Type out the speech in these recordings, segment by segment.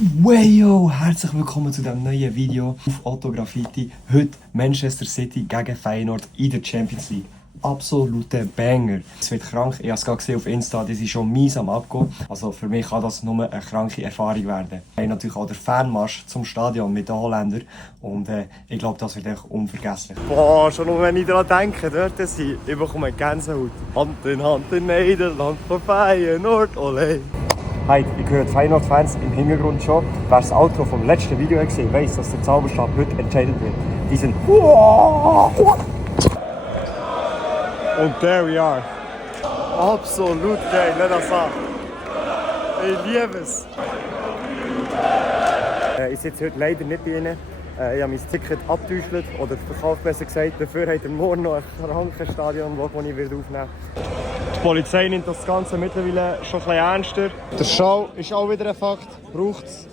Weyo, herzlich willkommen zu diesem neuen Video auf Otto Graffiti. Heute Manchester City gegen Feyenoord in der Champions League. Absoluter Banger. Es wird krank, ich habe es gerade gesehen auf Insta, die sind schon mies am Abgehen. Also für mich kann das nur eine kranke Erfahrung werden. Wir haben natürlich auch den Fanmarsch zum Stadion mit den Holländern und ich glaube, das wird echt unvergesslich. Boah, schon nur wenn ich daran denke, dort sind, ich bekomme Gänsehaut. Hand in Nederland von Feyenoord, ole. Hey, ich höre die Feyenoord-Fans im Hintergrund schon. Wer das Outro vom letzten Video gesehen weiss, dass der Zauberstab heute entscheidet wird. Die sind... Und there we are. Absolut geil, nicht das an. Ich liebe es. Ich sitze heute leider nicht bei Ihnen. Ich habe mein Ticket abgetäuscht, oder verkauft besser gesagt. Dafür hat er morgen noch ein krankes Stadion-Vlog, das ich aufnehmen werde. Die Polizei nimmt das Ganze mittlerweile schon ein bisschen ernster. Der Schau ist auch wieder ein Fakt. Braucht es.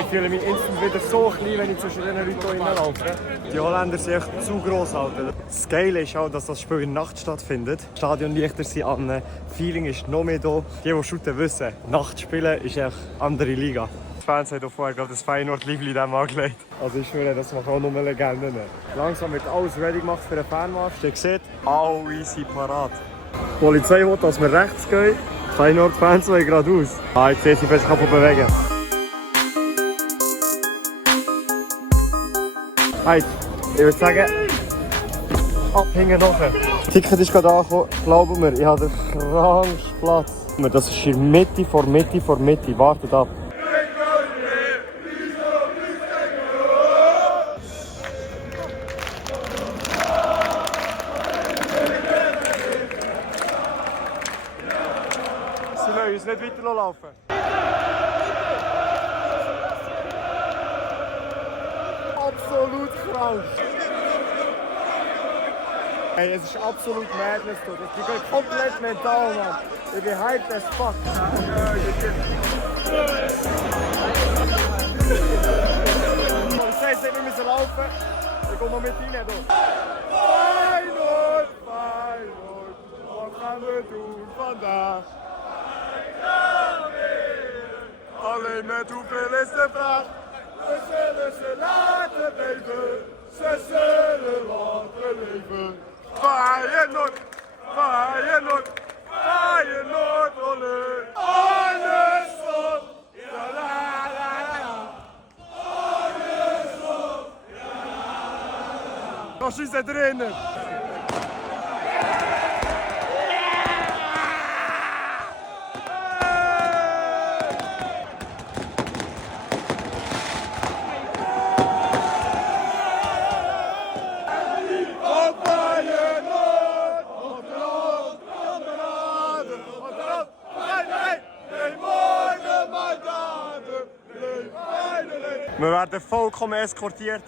Ich fühle mich instant wieder so klein, wenn ich zwischen den Leuten hier reinlaufe. Die Holländer sind echt zu gross, Alter. Das Geile ist auch, dass das Spiel in der Nacht stattfindet. Die Stadionlichter sind an, das Feeling ist noch mehr da. Die shooten, wissen, Nacht spielen ist echt eine andere Liga. Die Fans haben vorher gerade das Feyenoord-Liebli angelegt. Also ich schwöre, das machen auch nur Legenden. Langsam wird alles ready gemacht für den Fanmarsch. Ihr seht, alle sind parat. Die Polizei will, dass wir rechts gehen. Die Feyenoord-Fans wollen geradeaus. Ich sehe, sie sich bewegen. Hey, ich würde sagen, abhängen nachher. Das Ticket ist gerade angekommen, glauben wir, ich habe den kranksten Platz. Das ist in der Mitte vor Mitte. Wartet ab. Sie lassen uns nicht weiterlaufen. Absolut krank. Hey, es ist absolut Madness dort. Ich bin komplett mental, Mann. Ich bin hyped as fuck. Die Polizei sagt, wir müssen laufen. Ich komme mal mit rein. Feyenoord, wat gaan we doen vandaag? Alleen met hoeveel is de vraag? We zullen ze laten leven, ze zullen laten leven. Feyenoord, Feyenoord, Feyenoord, olé. Alles op, ja la la la. Alles op, ja la la la. Nog eens erin. Wir werden vollkommen eskortiert.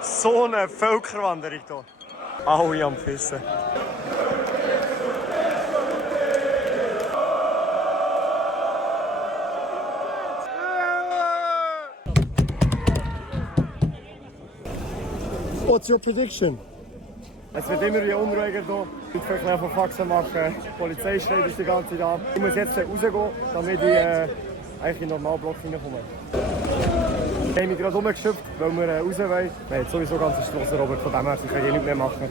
So eine Völkerwanderung hier. Alle am Fissen. What's your prediction? Es wird immer wie unruhiger hier. Ich will ein von Faxen machen. Die Polizei steht uns die ganze Zeit an. Ich muss jetzt rausgehen, damit ich eigentlich in den normalen Block hineinkomme. Ich habe mich gerade umgeschöpft, weil wir raus wollen. Wir haben sowieso ganz Strasse, Robert, von dem her können wir nichts mehr machen.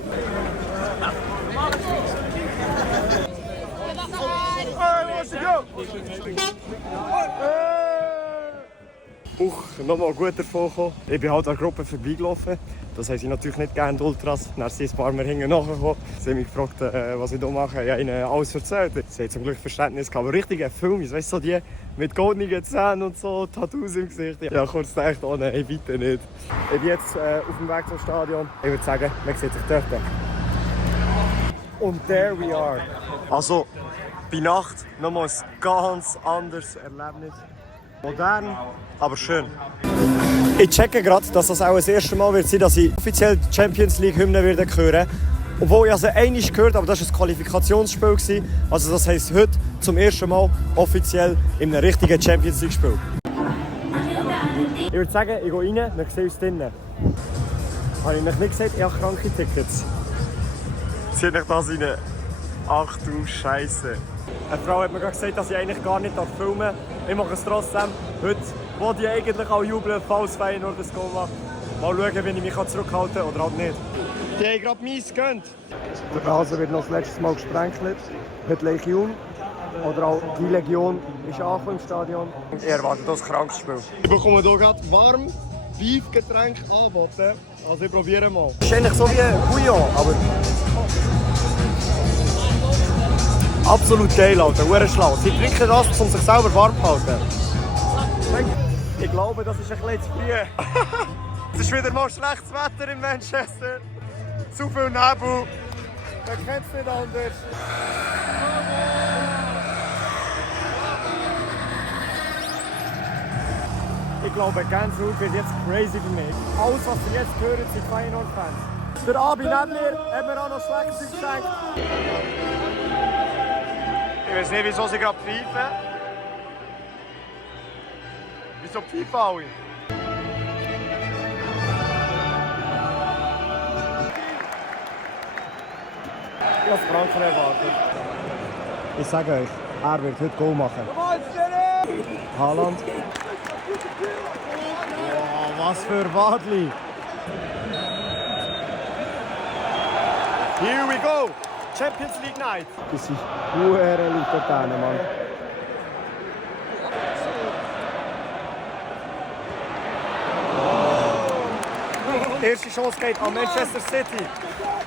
Nochmal gut davon gekommen. Ich bin halt an der Gruppe vorbeigelaufen. Das haben sie natürlich nicht gerne, die Ultras. Dann sind ein paar mehr hinten nachgekommen. Sie haben mich gefragt, was ich hier mache. Ich habe ihnen alles erzählt. Sie haben zum Glück Verständnis gehabt. Aber richtige Film, weißt du, so die mit goldenen Zähnen und so, Tattoos im Gesicht. Ja, kurz gedacht, oh nein, bitte nicht. Ich bin jetzt auf dem Weg zum Stadion. Ich würde sagen, man sieht sich dort. Und there we are. Also, bei Nacht nochmal ein ganz anderes Erlebnis. Modern, aber schön. Ich checke gerade, dass das auch das erste Mal wird sein, dass ich offiziell die Champions League Hymne hören werde. Obwohl ich also einmal gehört, aber das war ein Qualifikationsspiel. Also das heisst heute zum ersten Mal offiziell in einem richtigen Champions League Spiel. Ich würde sagen, ich gehe rein, dann sehe ich uns drinnen. Habe ich euch nicht gesagt, ich habe kranke Tickets. Zieht euch das rein. Ach du Scheiße. Eine Frau hat mir gerade gesagt, dass ich eigentlich gar nicht filmen darf. Ich mache es trotzdem. Heute wollte ich eigentlich auch jubeln, falls Feyenoord das Goal macht. Mal schauen, wie ich mich zurückhalten kann oder halt nicht. Die haben gerade mies gegönnt. Der Rasen wird noch das letzte Mal gesprenkelt. Heute Legion. Oder auch die Legion ist angekommen im Stadion. Ich erwarte das krankes Spiel. Ich bekomme hier gerade warm Beef-Getränk angeboten. Also ich probiere mal. Das ist eigentlich so wie Bouillon, aber... Absolut geil, Alter. Schlau. Sie trinken das, um sich selber warm zu halten. Ich glaube, das ist ein bisschen zu früh. Es ist wieder mal schlechtes Wetter in Manchester. Zu viel Nebel. Man kennt es nicht anders. Ich glaube, Gänsehaut wird jetzt crazy für mich. Alles, was ihr jetzt hört, sind Feyenoord-Fans. Der Abi neben mir hat mir auch noch schlechtes geschenkt. Ich weiß nicht, wieso sie gerade pfeifen. Wieso pfeifen alle? Ich habe Franken erwartet. Ich sage euch, er wird heute Goal machen. Haaland. Oh, was für Wadli. Here we go! Champions League Night. Das ist hure laut dort hinten, Mann. Die erste Chance geht an Manchester City.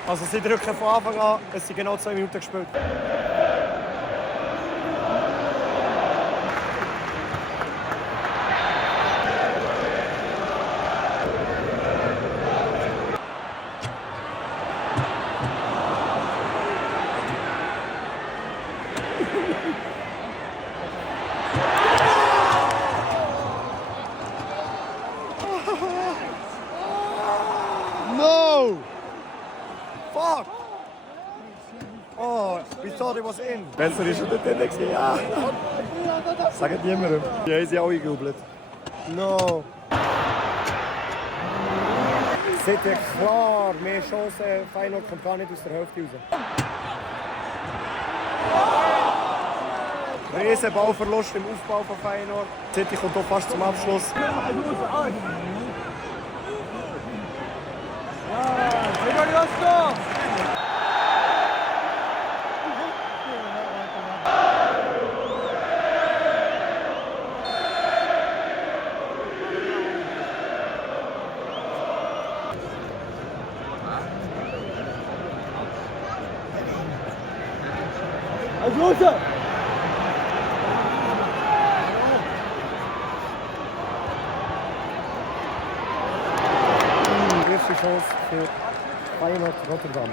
Also sie drücken von Anfang an, es sind genau 2 Minuten gespielt. No! Fuck! Oh, we thought it was in. Benzer ist schon dort drin, ja. Sagt niemandem. Die haben sie alle gejubelt. No! Seht ihr klar, mehr Chancen, Feyenoord kommt gar nicht aus der Hälfte raus. Riesen Ballverlust im Aufbau von Feyenoord. City kommt hier fast zum Abschluss. Erste Chance für Feyenoord Rotterdam.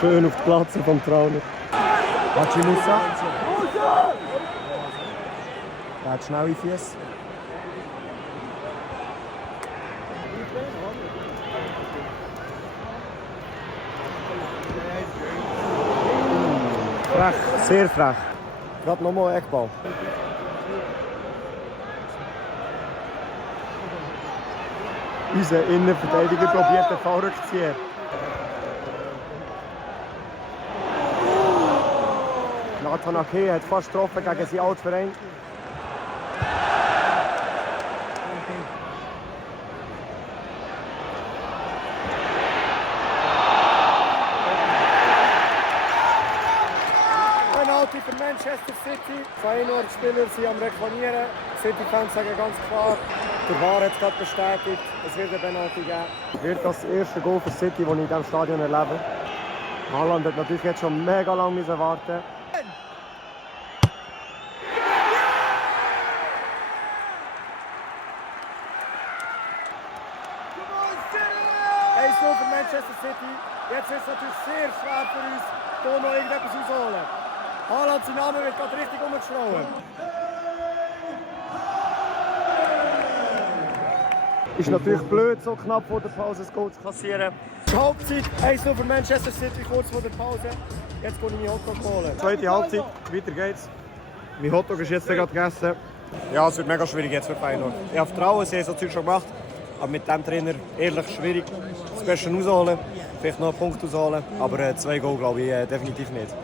Schön auf die Platze vom Trauner. Hachimusa. Der hat schnelle Füße. Frech, sehr frech. Gerade nochmal ein Eckball. Unser Innenverteidiger probiert den Fall rückzuziehen. Nathan Ake hat fast getroffen gegen seinen Altverein. Penalty für Manchester City. Feyenoord-Spieler sind am Reklamieren. City-Fans sagen ganz klar, der VAR hat es gerade bestätigt, es wird eine Penalty geben. Wird das erste Goal für City, das ich in diesem Stadion erlebe. Haaland hat natürlich jetzt schon mega lange warten. Für Manchester City. Jetzt ist es natürlich sehr schwer für uns, hier noch irgendetwas rauszuholen. Haaland, sein Name wird gerade richtig umgeschlagen. Ist natürlich blöd, so knapp vor der Pause das Goal zu kassieren. Die Halbzeit 1-0 für Manchester City, kurz vor der Pause. Jetzt gehe ich meine Hotdog holen. Zweite Halbzeit, weiter geht's. Mein Hotdog ist jetzt gerade gegessen. Ja, es wird mega schwierig jetzt für Feyenoord. Ich habe Vertrauen, sie haben so Zeug schon gemacht. Aber mit dem Trainer ehrlich schwierig. Das Beste rausholen, vielleicht noch einen Punkt rausholen. Aber 2 Goal glaube ich definitiv nicht.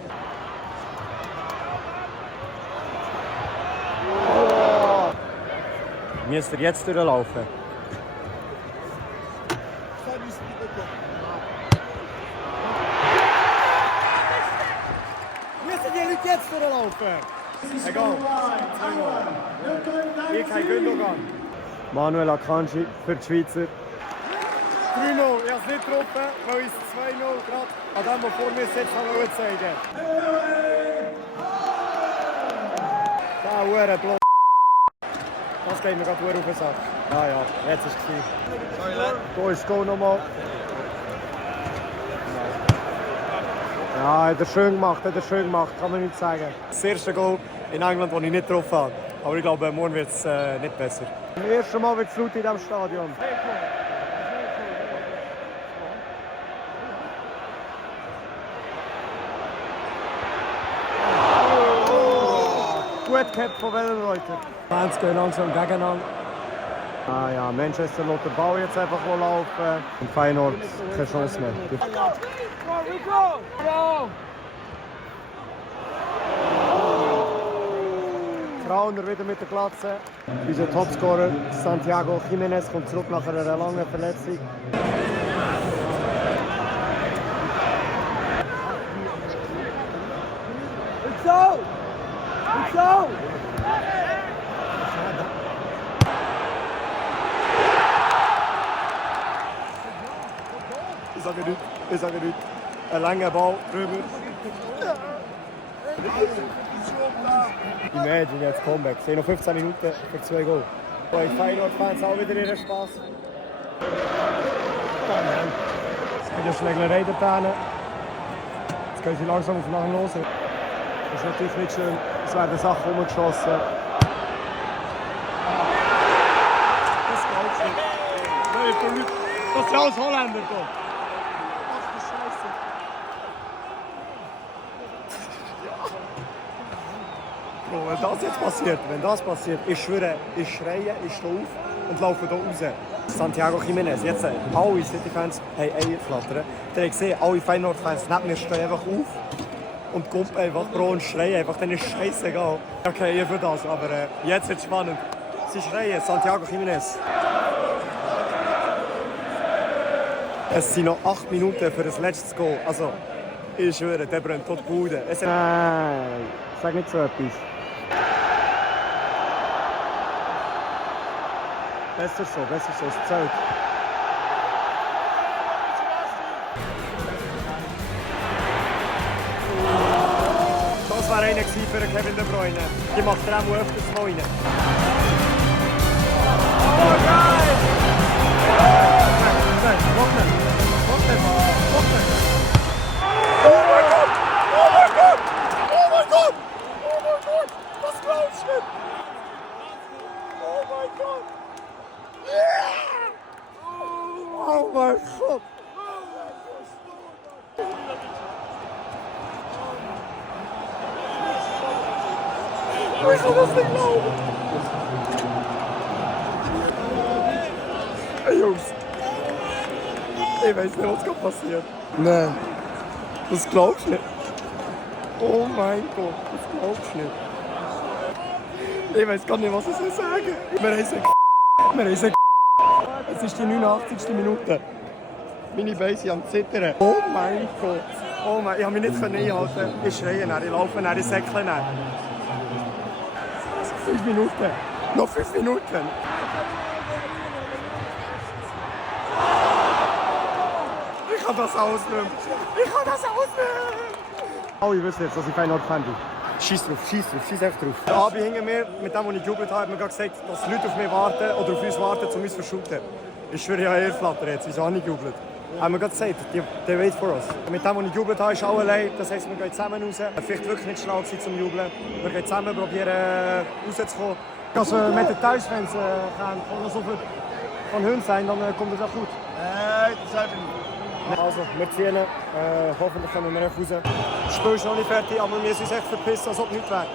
Müsst ihr jetzt durchlaufen? Müssen die Leute jetzt durchlaufen? Egal. 2-0. Ich kein Gündogan. Manuel Akanji für die Schweizer. 3-0. Ich habe es nicht getroffen, weil ich es 2-0 gerade an dem, der vor mir sitzt, zeigen Da, Uhren, Blau. Das geht mir gerade auf den Sack. Ja, jetzt ist es. Da ist das Goal nochmal. Ja, hat er schön gemacht, kann man nicht sagen. Das erste Goal in England, das ich nicht getroffen habe. Aber ich glaube, morgen wird es nicht besser. Zum ersten Mal wird es laut in diesem Stadion. Gut gehabt von Wellenreuter. Die Fans gehen langsam gegeneinander. Ah ja, Manchester lässt den Ball jetzt einfach mal laufen. Und Feyenoord keine Chance mehr. Trauner wieder mit der Glatze. Unser Topscorer Santiago Jiménez kommt zurück nach einer langen Verletzung. Ich sage nicht. Ein langer Ball drüber. Imagine jetzt Comeback. Es sind noch 15 Minuten für 2 Goal. Die Feyenoord-Fans auch wieder ihren Spass. Es gibt ja Schlägerei da hinten. Jetzt gehen sie langsam aufeinander los. Das ist natürlich nicht schön. Es werden Sachen umgeschossen. Das geht nicht. Das sind alles Holländer. Wenn das passiert, ich schwöre, ich schreie, ich stehe auf und laufe hier raus. Santiago Jiménez, jetzt alle City-Fans haben Eier flattern. Ihr habt gesehen, alle Feyenoord-Fans neben mir stehen einfach auf und kommen einfach und schreien einfach, dann ist es scheißegal. Okay, ihr für das, aber jetzt wird es spannend. Sie schreien, Santiago Jiménez. Es sind noch 8 Minuten für das letzte Goal. Also, ich schwöre, der brennt tot die Bude. Nein, sag nicht so etwas. Besser so, es zählt. Das war einer für Kevin De Bruyne. Die macht er auch öfters mal rein. Oh geil! Oh mein Gott! Oh mein Gott! Oh mein Gott! Oh mein Gott! Was glaubst du? Oh mein Gott! Oh mein Gott! Ich kann das nicht glauben! Hey Jungs! Ich weiß nicht, was gerade passiert. Nein. Das glaubst du nicht. Oh mein Gott, das glaubst du nicht. Ich weiß gar nicht, was ich sagen soll. Wir haben sie Es ist die 89. Minute. Meine Beine sind am Zittern. Oh mein Gott. Oh mein, ich habe mich nicht einhalten. Ich schreie nach, ich laufe nach, ich säckle nach. 5 Minuten. Noch 5 Minuten. Ich kann das ausnehmen. Alle wissen jetzt, dass ich Feyenoord-Fan bin. Scheiß einfach drauf. Der Abi hinter mir, mit dem, was ich gejubelt habe, hat mir gesagt, dass Leute auf mich warten oder auf uns warten, um uns zu verschuten. Ich schwöre, ich habe Ehrflatter jetzt, wieso habe ich gejubelt? Haben wir gerade gesagt, they wait for us. Mit dem, was ich gejubelt habe, ist auch allein. Das heisst, wir gehen zusammen raus. Vielleicht wirklich nicht schlau gewesen zum Jubeln. Wir gehen zusammen probieren rauszukommen. Als wir met de thuisfans gaan, gewoon alsof we van hun zijn, dan komt het wel goed. Nee, dat zijn we niet. Also, wir ziehen. Hoffentlich kommen wir noch raus. Das Spiel ist noch nicht fertig, aber wir sind echt verpisst, als ob nichts wäre.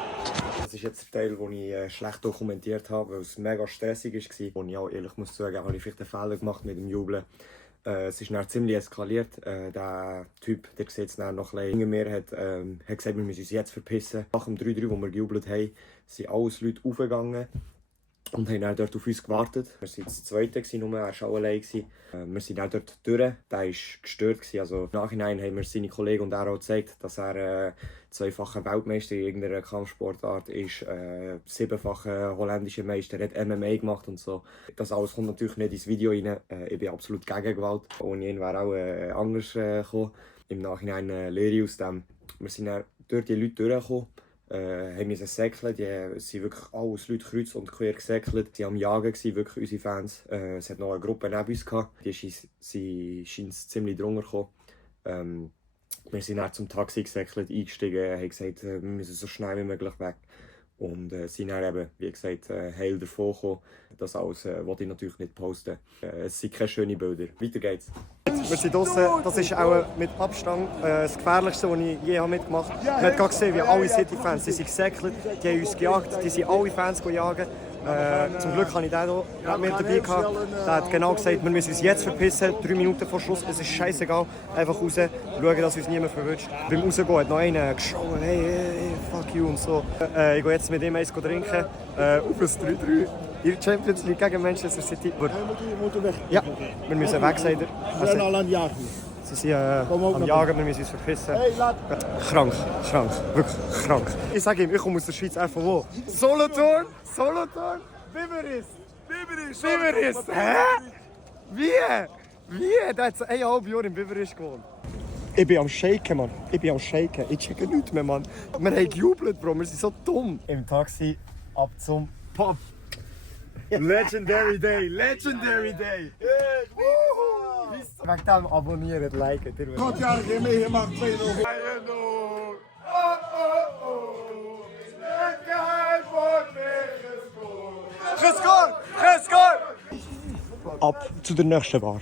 Das ist jetzt der Teil, den ich schlecht dokumentiert habe, weil es mega stressig war. Und ja, ehrlich muss zugeben, habe ich vielleicht einen Fehler gemacht mit dem Jubeln. Es ist dann ziemlich eskaliert. Der Typ, der sieht es dann noch ein bisschen hinter mir, hat gesagt, wir müssen uns jetzt verpissen. Nach dem 3-3, wo wir gejubelt haben, sind alles Leute aufgegangen und haben dann dort auf uns gewartet. Wir waren das Zweite, nur er war auch allein. Wir sind dann dort durch. Der war gestört. Also im Nachhinein haben mir seine Kollegen und er auch gezeigt, dass er zweifacher Weltmeister in irgendeiner Kampfsportart ist, 7-facher holländischer Meister, hat MMA gemacht und so. Das alles kommt natürlich nicht ins Video rein. Ich bin absolut gegen Gewalt. Ohne ihn wäre auch anders gekommen. Im Nachhinein lehre ich aus dem. Wir sind dann durch die Leute durchgekommen. Haben wir säckeln, die sind wirklich alles Leute kreuz und quer gesäckelt. Sie waren am Jagen, wirklich unsere Fans. Es hat noch eine Gruppe neben uns gehabt. Die scheint ziemlich drunter gekommen. Wir sind dann zum Taxi gesäckelt, eingestiegen, haben gesagt, wir müssen so schnell wie möglich weg. Und sind dann eben, wie gesagt, heil davon gekommen. Das alles wollte ich natürlich nicht posten. Es sind keine schönen Bilder. Weiter geht's. Wir sind draußen. Das ist auch mit Abstand das Gefährlichste, was ich je mitgemacht habe. Man hat gerade gesehen, wie alle City-Fans sind gesäckelt, die haben uns gejagt, die sind alle Fans jagen. Zum Glück hatte ich den hier mit dabei gehabt. Der hat genau gesagt, wir müssen uns jetzt verpissen, 3 Minuten vor Schluss, es ist scheißegal, einfach raus, schauen, dass uns niemand verwünscht. Beim Rausgehen hat noch einer geschaut, hey, fuck you und so. Ich gehe jetzt mit ihm eins trinken, auf das 3-3 in der Champions League gegen Manchester City. Ja, wir müssen weg sein. Sie sind am Jagen, wir müssen uns verpissen. Krank, wirklich krank. Ich sage ihm, ich komme aus der Schweiz, einfach wo? Solothurn, Biberis. Hä? Wie? Der hat 1,5 Jahre in Biberis gewohnt. Ich bin am Shaken, Mann. Ich checke nichts mehr, Mann. Wir haben gejubelt, Bro. Wir sind so dumm. Im Taxi ab zum Pop. Legendary Day. Wegen dem abonnieren, liken. Gott, ja, geh mir hier, mach 2-0. Gescoord! Ab zu der nächsten Bar.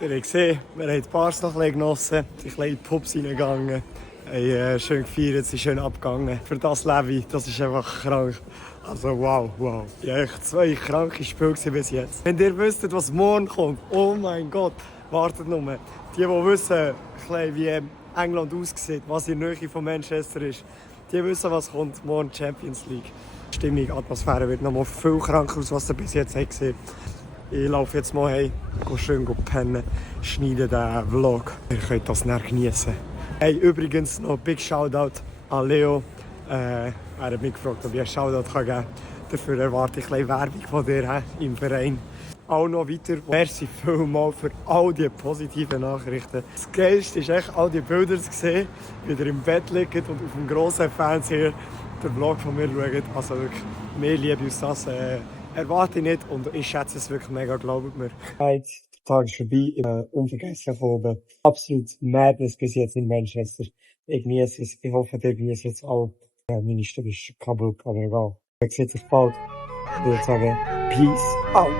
Ihr habt gesehen, wir haben die Bars noch ein bisschen genossen, sind in die Pubs reingegangen, haben schön gefeiert, sind schön abgegangen. Für das Levi, das ist einfach krank. Also wow. Ja, echt 2 kranke Spiele bis jetzt. Wenn ihr wüsstet, was morgen kommt, oh mein Gott, wartet nur. Die wissen, wie England aussieht, was in der Nähe von Manchester ist, die wissen, was kommt morgen Champions League. Die Stimmung, die Atmosphäre wird noch mal viel kranker aus, was ihr bis jetzt gesehen habt. Ich laufe jetzt mal heim, gehe schön pennen, schneide den Vlog. Ihr könnt das dann genießen. Hey, übrigens noch ein Big Shoutout an Leo. Er hat mich gefragt, ob ich einen Shoutout geben kann. Dafür erwarte ich ein bisschen Werbung von dir im Verein. Auch noch weiter. Merci vielmals für all die positiven Nachrichten. Das Geilste ist echt, all die Bilder zu sehen, wie ihr im Bett liegt und auf dem grossen Fernseher den Vlog von mir schaut. Also wirklich, mehr Liebe als das erwarte ich nicht und ich schätze es wirklich mega, glaubt mir. Der Tag ist vorbei, unvergesslich oben. Absolut Madness bis jetzt in Manchester. Ich genieße es, ich hoffe, ihr genießt es auch. Meine Stimme ist kaputt, aber egal. Ich sehe euch bald. Ich würde sagen, Peace out.